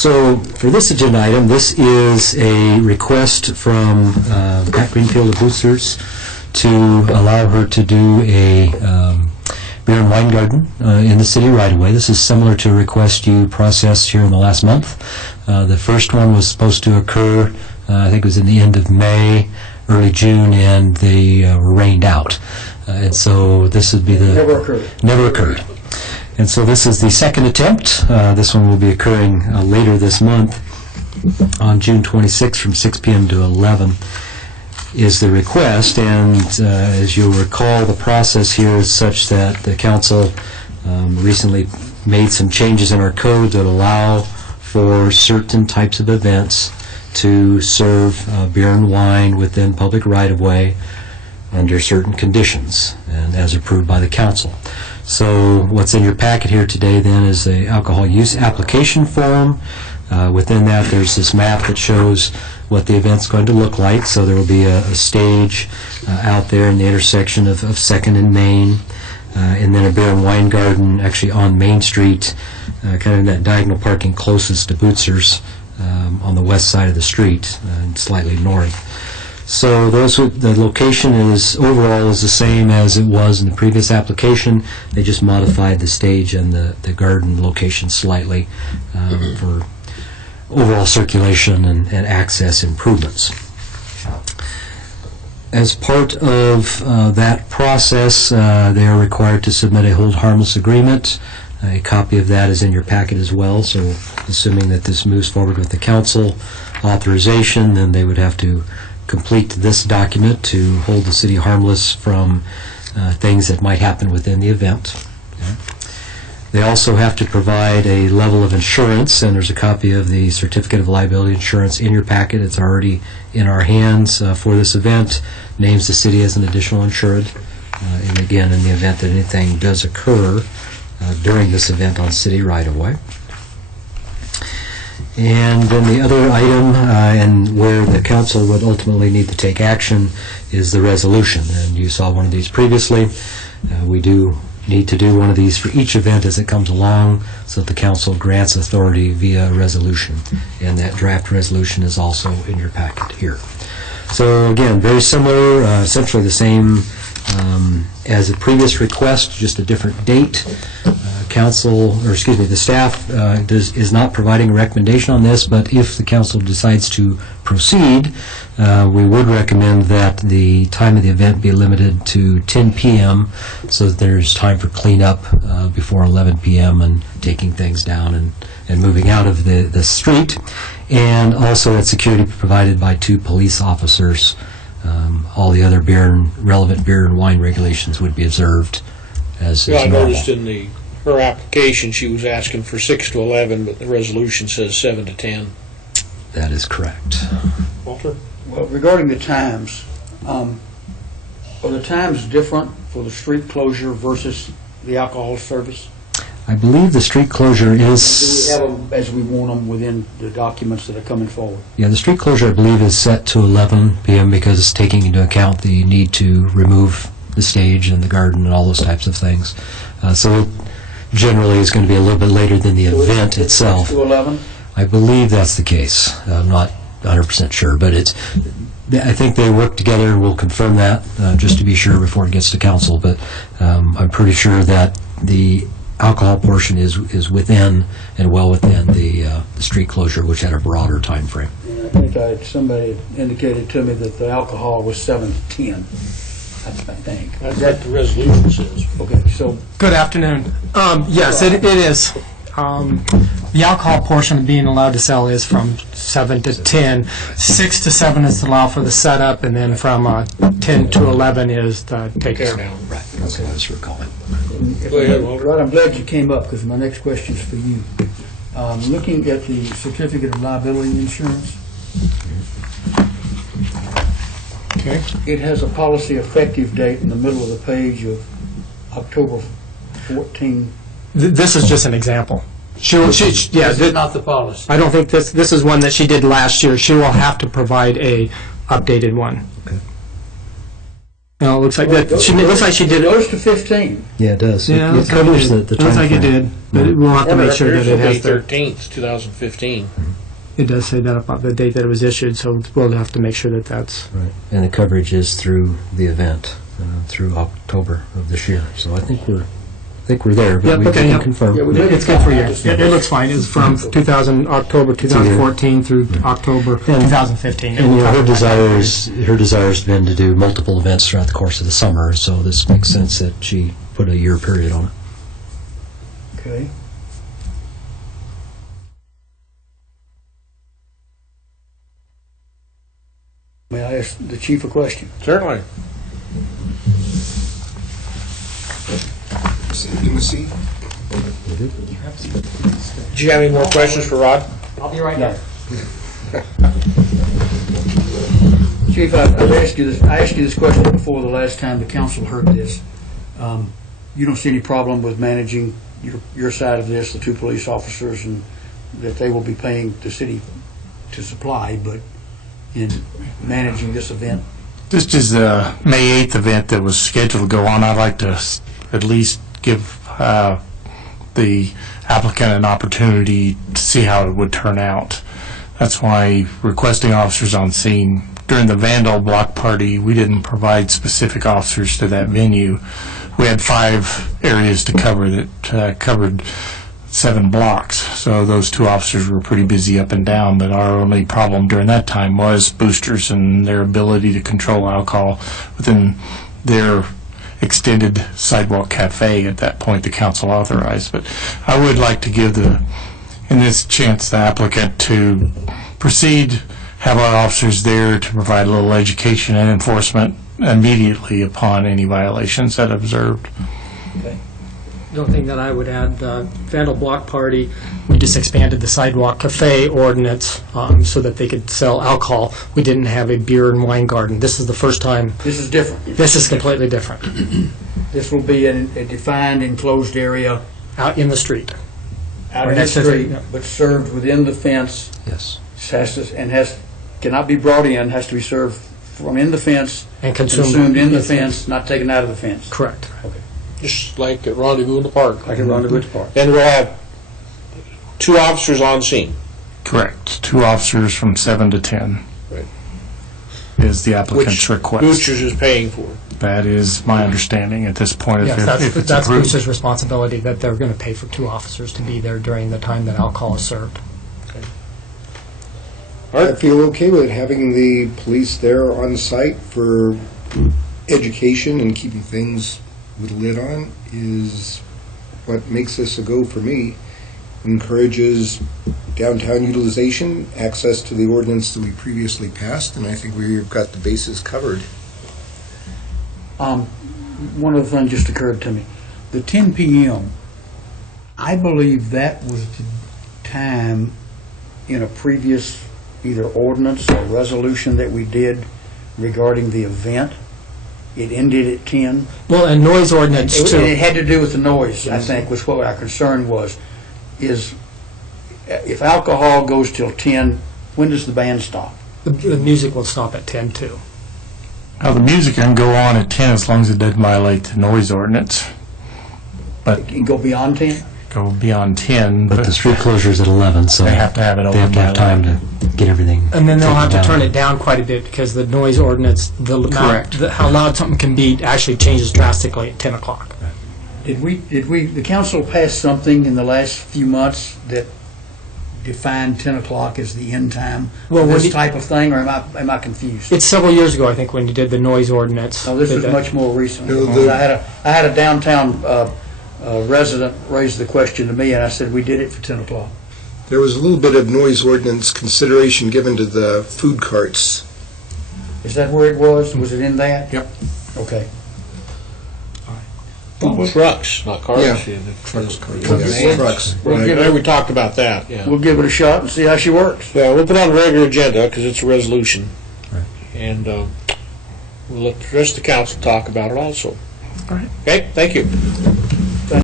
So for this agenda item, this is a request from Pat Greenfield of Bucer's to allow her to do a beer and wine garden in the city right away. This is similar to a request you processed here in the last month. The first one was supposed to occur, I think it was in the end of May, early June, and they were rained out. And so this would be the... Never occurred. And so this is the second attempt. This one will be occurring later this month on June 26th from 6 p.m. to 11 is the request. And as you'll recall, the process here is such that the council recently made some changes in our code that allow for certain types of events to serve beer and wine within public right-of-way under certain conditions and as approved by the council. So what's in your packet here today then is the alcohol use application form. Within that there's this map that shows what the event's going to look like. So there will be a stage out there in the intersection of 2nd and Main, and then a beer and wine garden actually on Main Street, kind of in that diagonal parking closest to Bucer's on the west side of the street and slightly north. So the location is overall is the same as it was in the previous application. They just modified the stage and the garden location slightly for overall circulation and access improvements. As part of that process, they are required to submit a hold harmless agreement. A copy of that is in your packet as well, so assuming that this moves forward with the council authorization, then they would have to complete this document to hold the city harmless from things that might happen within the event. Okay. They also have to provide a level of insurance, and there's a copy of the certificate of liability insurance in your packet. It's already in our hands for this event. Names the city as an additional insured, and again, in the event that anything does occur during this event on city right-of-way. And then the other item, and where the council would ultimately need to take action, is the resolution. And you saw one of these previously. We do need to do one of these for each event as it comes along, so that the council grants authority via resolution. And that draft resolution is also in your packet here. So again, very similar, essentially the same as a previous request, just a different date. The staff is not providing a recommendation on this, but if the council decides to proceed, we would recommend that the time of the event be limited to 10 p.m. so that there's time for cleanup before 11 p.m. and taking things down and moving out of the street, and also that security be provided by 2 police officers. All the other relevant beer and wine regulations would be observed as I normal. noticed in her application she was asking for 6 to 11, but the resolution says 7 to 10. That is correct. Walter? Well, regarding the times, are the times different for the street closure versus the alcohol service? I believe the street closure is... Do we have them as we want them within the documents that are coming forward? Yeah, the street closure, I believe, is set to 11 p.m. because it's taking into account the need to remove the stage and the garden and all those types of things. So it generally is going to be a little bit later than the event itself. 6 to 11? I believe that's the case. I'm not 100% sure, but I think they work together, and we'll confirm that just to be sure before it gets to council. But I'm pretty sure that the alcohol portion is within and well within the street closure, which had a broader time frame. I think somebody indicated to me that the alcohol was 7 to 10. I think. That's what the resolution says. Okay, so Good afternoon. Yes, it is. The alcohol portion of being allowed to sell is from 7 to 10. 6 to 7 is the law for the setup, and then from 10 to 11 is the Tear takedown. down. Right, that's what I was recalling. Go ahead, Walter. Rod, I'm glad you came up because my next question is for you. Looking at the certificate of liability insurance, Okay. it has a policy effective date in the middle of the page of October 14. This is just an example. This is not the policy. I don't think this is one that she did last year. She will have to provide a updated one. No, it looks like that. It looks like she It did it. goes to 15. Yeah, it does. Yeah, It looks like it covers did. the Looks like it timeframe. did, but we'll have to make sure that it has May the. 13th, 2015. It does say that about the date that it was issued, so we'll have to make sure that that's. Right. And the coverage is through the event, through October of this year. So I think we're there, but we can yep. confirm. Yeah, we- It's good for you. It looks fine. It's from October 2014 through October 2015. And her desire's been to do multiple events throughout the course of the summer, so this makes sense that she put a year period on it. Okay. May I ask the chief a question? Certainly. Intimacy. Do you have any more questions for Rod? I'll be right No. Chief, I've asked you this, I asked you this question before the last time the council heard this. You don't see any problem with managing your side of this, the two police officers, and that they will be paying the city to supply, but in managing this event? This is the May 8th event that was scheduled to go on. I'd like to at least give the applicant an opportunity to see how it would turn out. That's why requesting officers on scene. During the Vandal block party, we didn't provide specific officers to that venue. We had 5 areas to cover that covered 7 blocks. So those 2 officers were pretty busy up and down, but our only problem during that time was boosters and their ability to control alcohol within their extended sidewalk cafe at that point the council authorized. But I would like to give in this chance the applicant to proceed, have our officers there to provide a little education and enforcement immediately upon any violations that are observed. The only thing that I would add, the Vandal Block Party, we just expanded the sidewalk cafe ordinance so that they could sell alcohol. We didn't have a beer and wine garden. This is the first time. This is different. This is completely different. This will be a defined enclosed area Out in the street. out Or in the next to the- street, yeah. but served within the fence. Yes. Cannot be brought in, has to be served from in the fence, And consumed in the fence, not taken out of the fence. Correct. Just like at Rendezvous in the Park. Like at Rendezvous Park. And we'll have 2 officers on scene. Correct. 2 officers from 7 to 10 Right. is the applicant's Which request. Boosters is paying for. That is my understanding at this point. Yes, if it's that's approved. Bucer's responsibility, that they're going to pay for 2 officers to be there during the time that alcohol is served. I feel okay with having the police there on site for education and keeping things with a lid on is what makes this a go for me. Encourages downtown utilization, access to the ordinance that we previously passed, and I think we've got the bases covered. One other thing just occurred to me. The 10 p.m., I believe that was the time in a previous either ordinance or resolution that we did regarding the event. It ended at 10. Well, and noise ordinance And it too. had to do with the noise, I think, was what our concern was, is if alcohol goes till 10, when does the band stop? The music will stop at 10 too. Now, the music can go on at 10 as long as it doesn't violate the noise ordinance. It can go beyond 10? Go beyond 10, But the street closure's at 11, so they have to have it they over have to by have time 11. to get everything. And then they'll have to taken turn down. it down quite a bit because the noise ordinance, Correct. how loud something can be actually changes drastically at 10 o'clock. Did the council pass something in the last few months that defined 10 o'clock as the end time Well, for when this you- type of thing, or am I confused? It's several years ago, I think, when you did the noise ordinance. No, this was That- much more recent. No, the- I had a downtown resident raise the question to me, and I said, we did it for 10 o'clock. There was a little bit of noise ordinance consideration given to the food carts. Is that where it was? Was it in that? Yep. Okay. Trucks, not cars. Yeah. Yeah, Trucks. we talked about that, yeah. We'll give it a shot and see how she works. Yeah, we'll put it on the regular agenda because it's a resolution. And we'll let the rest of the council talk about it also. All right. Okay, thank you.